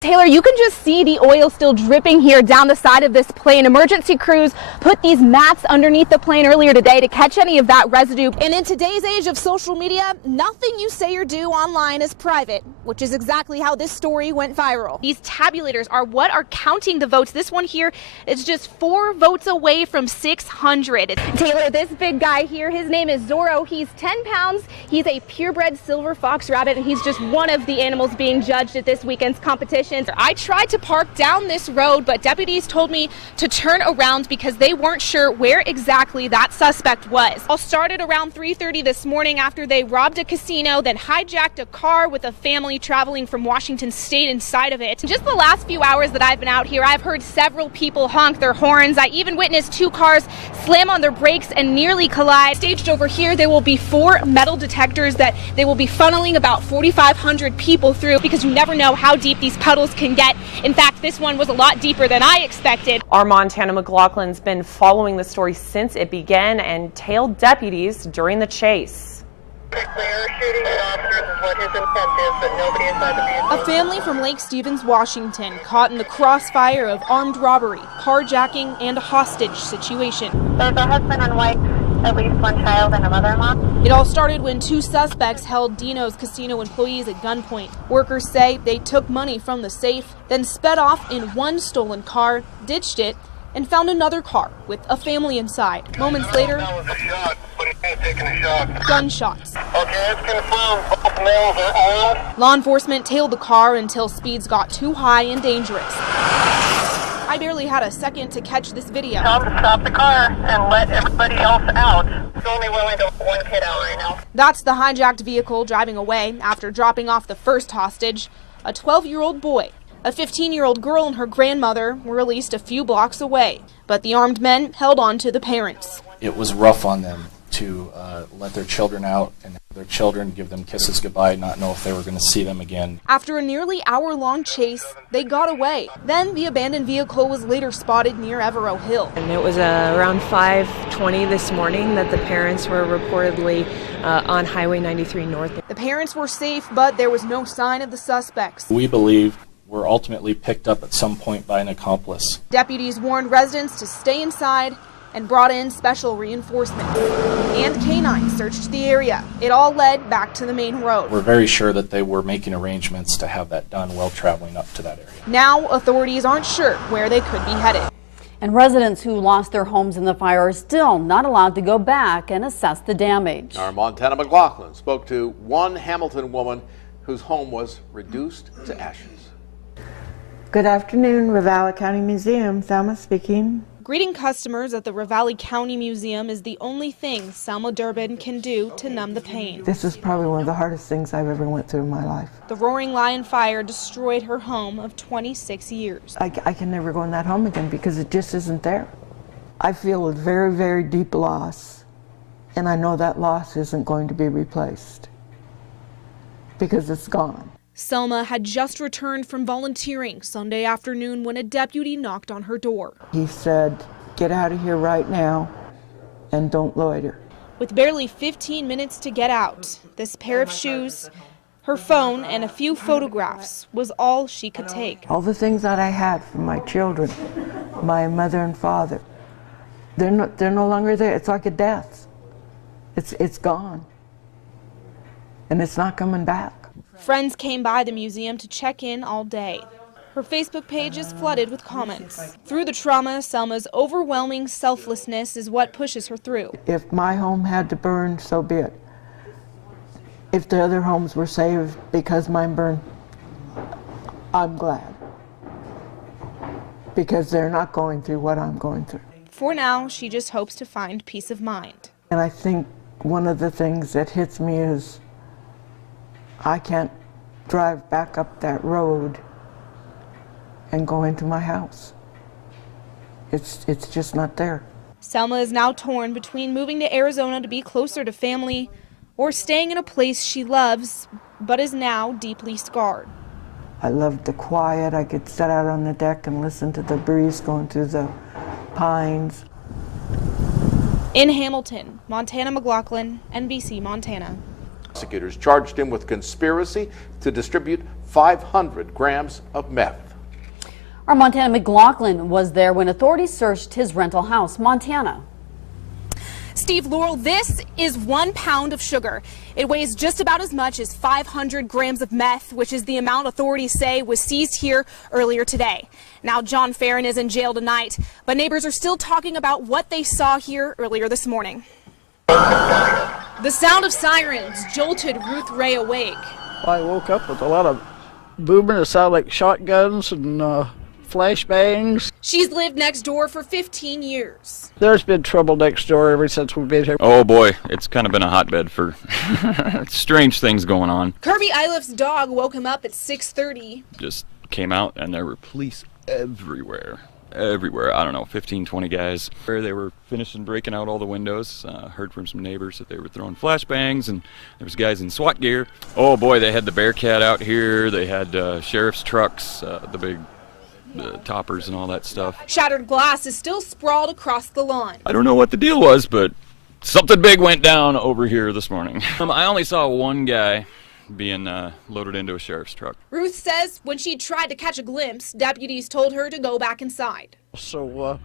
Taylor, you can just see the oil still dripping here down the side of this plane. Emergency crews put these mats underneath the plane earlier today to catch any of that residue. And in today's age of social media, nothing you say or do online is private, which is exactly how this story went viral. These tabulators are what are counting the votes. This one here is just 4 votes away from 600. Taylor, this big guy here, his name is Zorro. He's 10 pounds. He's a purebred silver fox rabbit, and he's just one of the animals being judged at this weekend's competition. I tried to park down this road, but deputies told me to turn around because they weren't sure where exactly that suspect was. All started around 3:30 this morning after they robbed a casino, then hijacked a car with a family traveling from Washington State inside of it. Just the last few hours that I've been out here, I've heard several people honk their horns. I even witnessed 2 cars slam on their brakes and nearly collide. Staged over here, there will be 4 metal detectors that they will be funneling about 4,500 people through because you never know how deep these puddles can get. In fact, this one was a lot deeper than I expected. Our Montana MacLachlan's been following the story since it began and tailed deputies during the chase. A family from Lake Stevens, Washington, caught in the crossfire of armed robbery, carjacking, and a hostage situation. There's a husband and wife, at least one child, and a mother-in-law. It all started when 2 suspects held Dino's casino employees at gunpoint. Workers say they took money from the safe, then sped off in one stolen car, ditched it, and found another car with a family inside. Moments later, gunshots. Okay, it's confirmed. Both males are armed. Law enforcement tailed the car until speeds got too high and dangerous. I barely had a second to catch this video. Tell them to stop the car and let everybody else out. It's only willing to let 1 kid out right now. That's the hijacked vehicle driving away after dropping off the first hostage, a 12-year-old boy. A 15-year-old girl and her grandmother were released a few blocks away, but the armed men held on to the parents. It was rough on them to let their children out and have their children give them kisses goodbye, not know if they were going to see them again. After a nearly hour-long chase, they got away. Then the abandoned vehicle was later spotted near Evero Hill. And it was around 5:20 this morning that the parents were reportedly on Highway 93 North. The parents were safe, but there was no sign of the suspects. We believe were ultimately picked up at some point by an accomplice. Deputies warned residents to stay inside and brought in special reinforcement. And canines searched the area. It all led back to the main road. We're very sure that they were making arrangements to have that done while traveling up to that area. Now authorities aren't sure where they could be headed. And residents who lost their homes in the fire are still not allowed to go back and assess the damage. Our Montana MacLachlan spoke to one Hamilton woman whose home was reduced to ashes. Good afternoon, Ravalli County Museum. Thelma speaking. Greeting customers at the Ravalli County Museum is the only thing Selma Durbin can do to numb the pain. This is probably one of the hardest things I've ever went through in my life. The Roaring Lion fire destroyed her home of 26 years. I can never go in that home again because it just isn't there. I feel a very, very deep loss, and I know that loss isn't going to be replaced because it's gone. Selma had just returned from volunteering Sunday afternoon when a deputy knocked on her door. He said, "Get out of here right now and don't loiter." With barely 15 minutes to get out, this pair of shoes, her phone, and a few photographs was all she could take. All the things that I had from my children, my mother and father, they're no longer there. It's like a death. It's gone. And it's not coming back. Friends came by the museum to check in all day. Her Facebook page is flooded with comments. Through the trauma, Selma's overwhelming selflessness is what pushes her through. If my home had to burn, so be it. If the other homes were saved because mine burned, I'm glad. Because they're not going through what I'm going through. For now, she just hopes to find peace of mind. And I think one of the things that hits me is I can't drive back up that road and go into my house. It's just not there. Selma is now torn between moving to Arizona to be closer to family or staying in a place she loves but is now deeply scarred. I loved the quiet. I could sit out on the deck and listen to the breeze going through the pines. In Hamilton, Montana MacLachlan, NBC Montana. Prosecutors charged him with conspiracy to distribute 500 grams of meth. Our Montana MacLachlan was there when authorities searched his rental house. Montana. Steve Laurel, this is 1 pound of sugar. It weighs just about as much as 500 grams of meth, which is the amount authorities say was seized here earlier today. Now, John Farron is in jail tonight, but neighbors are still talking about what they saw here earlier this morning. The sound of sirens jolted Ruth Ray awake. I woke up with a lot of booming. It sounded like shotguns and flashbangs. She's lived next door for 15 years. There's been trouble next door ever since we've been here. Oh boy, it's kind of been a hotbed for strange things going on. Kirby Iliff's dog woke him up at 6:30. Just came out and there were police everywhere. Everywhere. I don't know, 15, 20 guys. They were finishing breaking out all the windows. Heard from some neighbors that they were throwing flashbangs, and there was guys in SWAT gear. Oh boy, they had the Bearcat out here. They had sheriff's trucks, the big toppers and all that stuff. Shattered glass is still sprawled across the lawn. I don't know what the deal was, but something big went down over here this morning. I only saw one guy being loaded into a sheriff's truck. Ruth says when she tried to catch a glimpse, deputies told her to go back inside. So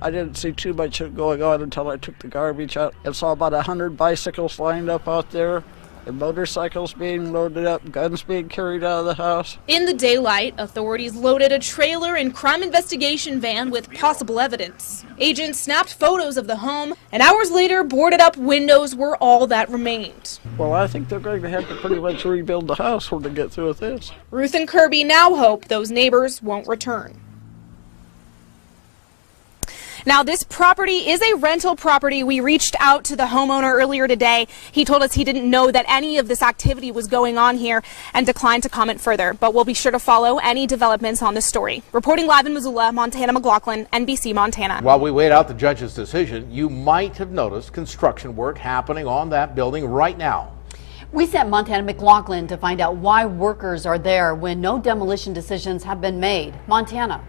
I didn't see too much going on until I took the garbage out and saw about 100 bicycles lined up out there, and motorcycles being loaded up, guns being carried out of the house. In the daylight, authorities loaded a trailer and crime investigation van with possible evidence. Agents snapped photos of the home, and hours later, boarded up windows were all that remained. Well, I think they're going to have to pretty much rebuild the house when they get through with this. Ruth and Kirby now hope those neighbors won't return. Now, this property is a rental property. We reached out to the homeowner earlier today. He told us he didn't know that any of this activity was going on here and declined to comment further. But we'll be sure to follow any developments on this story. Reporting live in Missoula, Montana MacLachlan, NBC Montana. While we wait out the judge's decision, you might have noticed construction work happening on that building right now. We sent Montana MacLachlan to find out why workers are there when no demolition decisions have been made. Montana.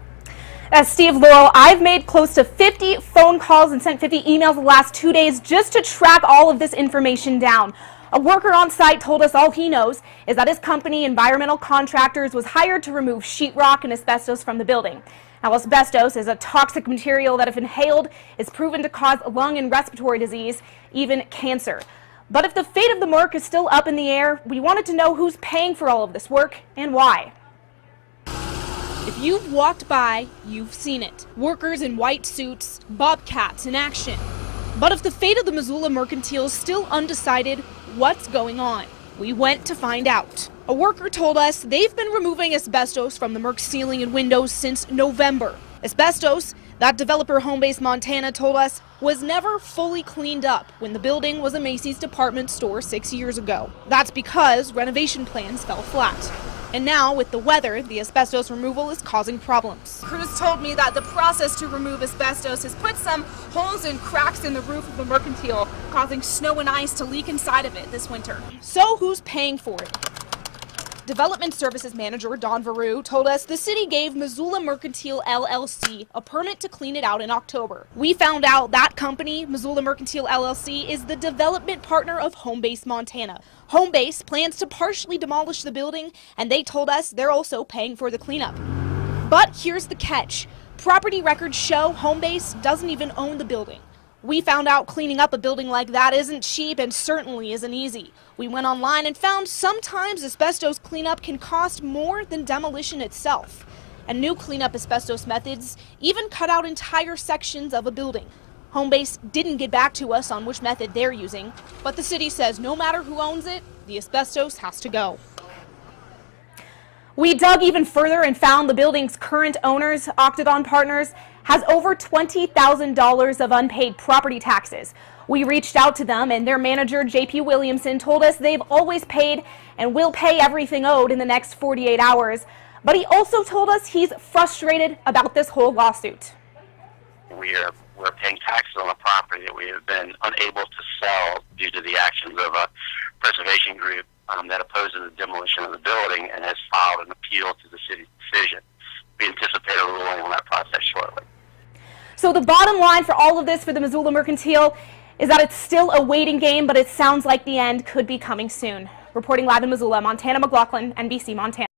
As Steve Laurel, I've made close to 50 phone calls and sent 50 emails the last 2 days just to track all of this information down. A worker on site told us all he knows is that his company, Environmental Contractors, was hired to remove sheetrock and asbestos from the building. Now, asbestos is a toxic material that, if inhaled, is proven to cause lung and respiratory disease, even cancer. But if the fate of the MRC is still up in the air, we wanted to know who's paying for all of this work and why. If you've walked by, you've seen it. Workers in white suits, bobcats in action. But if the fate of the Missoula Mercantile is still undecided, what's going on? We went to find out. A worker told us they've been removing asbestos from the Merc ceiling and windows since November. Asbestos, that developer Homebase Montana told us, was never fully cleaned up when the building was a Macy's department store 6 years ago. That's because renovation plans fell flat. And now, with the weather, the asbestos removal is causing problems. Crews told me that the process to remove asbestos has put some holes and cracks in the roof of the Mercantile, causing snow and ice to leak inside of it this winter. So who's paying for it? Development Services Manager Don Veru told us the city gave Missoula Mercantile LLC a permit to clean it out in October. We found out that company, Missoula Mercantile LLC, is the development partner of Homebase Montana. Homebase plans to partially demolish the building, and they told us they're also paying for the cleanup. But here's the catch. Property records show Homebase doesn't even own the building. We found out cleaning up a building like that isn't cheap and certainly isn't easy. We went online and found sometimes asbestos cleanup can cost more than demolition itself. And new cleanup asbestos methods even cut out entire sections of a building. Homebase didn't get back to us on which method they're using, but the city says no matter who owns it, the asbestos has to go. We dug even further and found the building's current owners, Octagon Partners, has over $20,000 of unpaid property taxes. We reached out to them, and their manager, J.P. Williamson, told us they've always paid and will pay everything owed in the next 48 hours. But he also told us he's frustrated about this whole lawsuit. We're paying taxes on a property that we have been unable to sell due to the actions of a preservation group that opposes the demolition of the building and has filed an appeal to the city's decision. We anticipate a ruling on that process shortly. So the bottom line for all of this for the Missoula Mercantile is that it's still a waiting game, but it sounds like the end could be coming soon. Reporting live in Missoula, Montana MacLachlan, NBC Montana.